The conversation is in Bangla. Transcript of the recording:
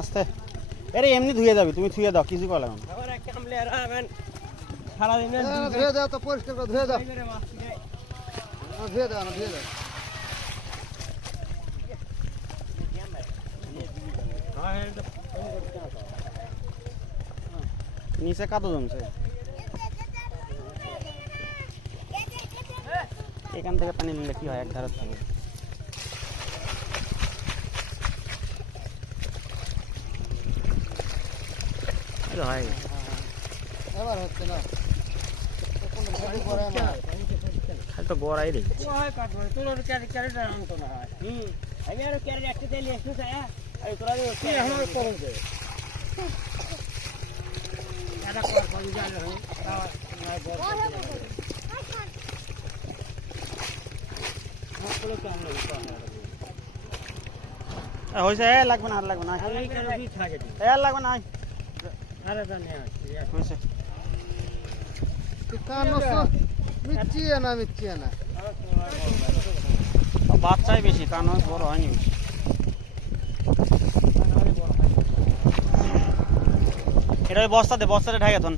আস্তে আরে এমনি ধুয়ে যাবি, তুমি ধুয়ে দাও, কিছু করা লাগবে না। ধুয়ে দাও তো, পরিষ্কার করে ধুয়ে দাও, ধুয়ে দাও না, ধুয়ে দাও। নিচে কাদো জমছে, এখান থেকে পানি নিলে কি হয়, এক ধারে থাকে। হয় এবার হচ্ছে না, খালি তো গড়াই দেখি। হয়েছে, লাগবে না, আর লাগবে না, আর লাগবে না, হয়েছে। মিচ্ছিয়ে না, মিচ্ছিয়ে না, বাচ্চাই বেশি, কানস বড় হয়নি বেশি। এটা ওই বস্তাতে ঢাকে তখন